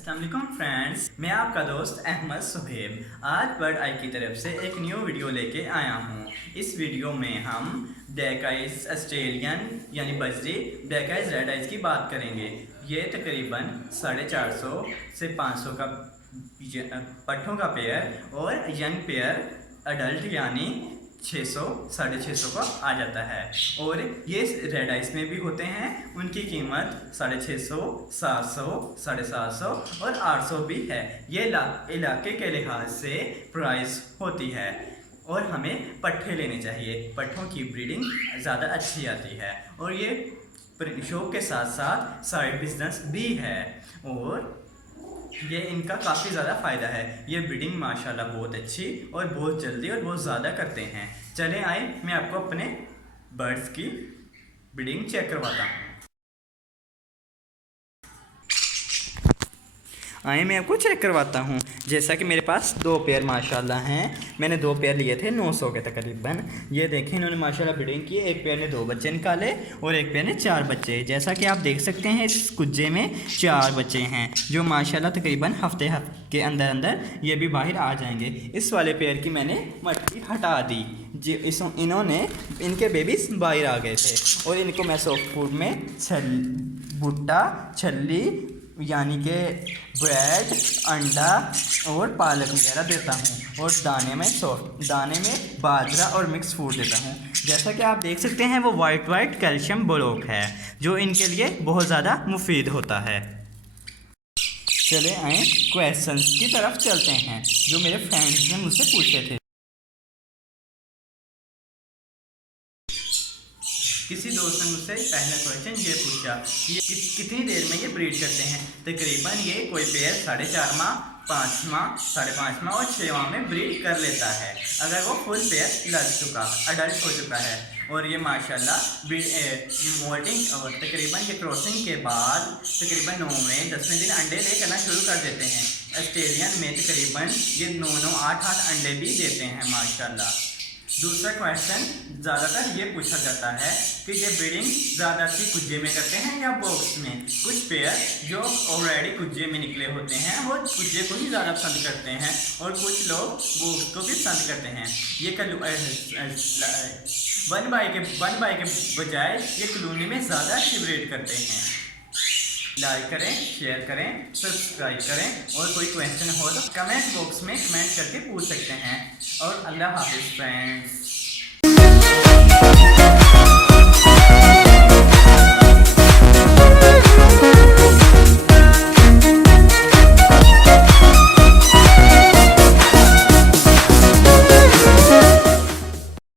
अस्सलाम वालेकुम फ्रेंड्स, मैं आपका दोस्त अहमद सुहेब आज बर्ड आई की तरफ से एक न्यू वीडियो लेके आया हूँ। इस वीडियो में हम ब्लैक आइज ऑस्ट्रेलियन यानी बजरी ब्लैक आइज रेड आइज की बात करेंगे। ये तकरीबन 450 से 500 का पट्ठों का पेयर और यंग पेयर अडल्ट यानी 600 650 का आ जाता है। और ये रेड आइस में भी होते हैं, उनकी कीमत 650, 700, 750 और 800 भी है। ये इलाके के लिहाज से प्राइस होती है और हमें पट्ठे लेने चाहिए। पट्ठों की ब्रीडिंग ज़्यादा अच्छी आती है और ये शौक के साथ साथ साइड बिजनेस भी है और ये इनका काफ़ी ज़्यादा फ़ायदा है। ये ब्रीडिंग माशाल्लाह बहुत अच्छी और बहुत जल्दी और बहुत ज़्यादा करते हैं। चलें आए मैं आपको अपने बर्ड्स की ब्रीडिंग चेक करवाता हूँ। आए मैं आपको चेक करवाता हूँ। जैसा कि मेरे पास 2 पेयर माशाल्लाह हैं। मैंने 2 पेयर लिए थे 900 के तकरीबन। ये देखें इन्होंने माशाल्लाह ब्रीडिंग की। एक पेयर ने 2 बच्चे निकाले और एक पेयर ने 4 बच्चे। जैसा कि आप देख सकते हैं इस कुज्जे में 4 बच्चे हैं जो माशाल्लाह तकरीबन हफ्ते के अंदर ये भी बाहर आ जाएंगे। इस वाले पेयर की मैंने मट्टी हटा दी जी। इन्होंने इनके बेबीज बाहर आ गए थे और इनको मैं सॉफ्ट फूड में भुट्टा, छल्ली यानी कि ब्रेड, अंडा और पालक वगैरह देता हूँ और दाने में बाजरा और मिक्स फूड देता हूँ। जैसा कि आप देख सकते हैं वो वाइट कैल्शियम ब्लॉक है जो इनके लिए बहुत ज़्यादा मुफीद होता है। चले आए क्वेश्चंस की तरफ चलते हैं जो मेरे फ्रेंड्स ने मुझसे पूछे थे। किसी दोस्त ने मुझसे पहला क्वेश्चन ये पूछा कि कितनी देर में ये ब्रीड करते हैं। तकरीबन ये कोई पेयर 4.5 माह, 5 माह, 5.5 माह और 6 माह में ब्रीड कर लेता है अगर वो फुल पेयर लग चुका, अडल्ट हो चुका है। और ये माशाल्लाह मोल्टिंग और तकरीबन ये क्रॉसिंग के बाद तकरीबन 9वें 10वें दिन अंडे ले करना शुरू कर देते हैं। ऑस्ट्रेलियन में तकरीबन ये 9 8 अंडे भी देते हैं माशाल्लाह। दूसरा क्वेश्चन ज़्यादातर ये पूछा जाता है कि ये ब्रीडिंग ज़्यादातर कुज्जे में करते हैं या बॉक्स में। कुछ पेयर जो ऑलरेडी कुज्जे में निकले होते हैं वो कुज्जे को ही ज़्यादा पसंद करते हैं और कुछ लोग बॉक्स को भी पसंद करते हैं। ये वन बाई के बजाय ये कॉलोनी में ज़्यादा अच्छी ब्रीड करते हैं। लाइक करें, शेयर करें, सब्सक्राइब करें और कोई क्वेश्चन हो तो कमेंट बॉक्स में कमेंट करके पूछ सकते हैं। और अल्लाह हाफिज़ फ्रेंड्स।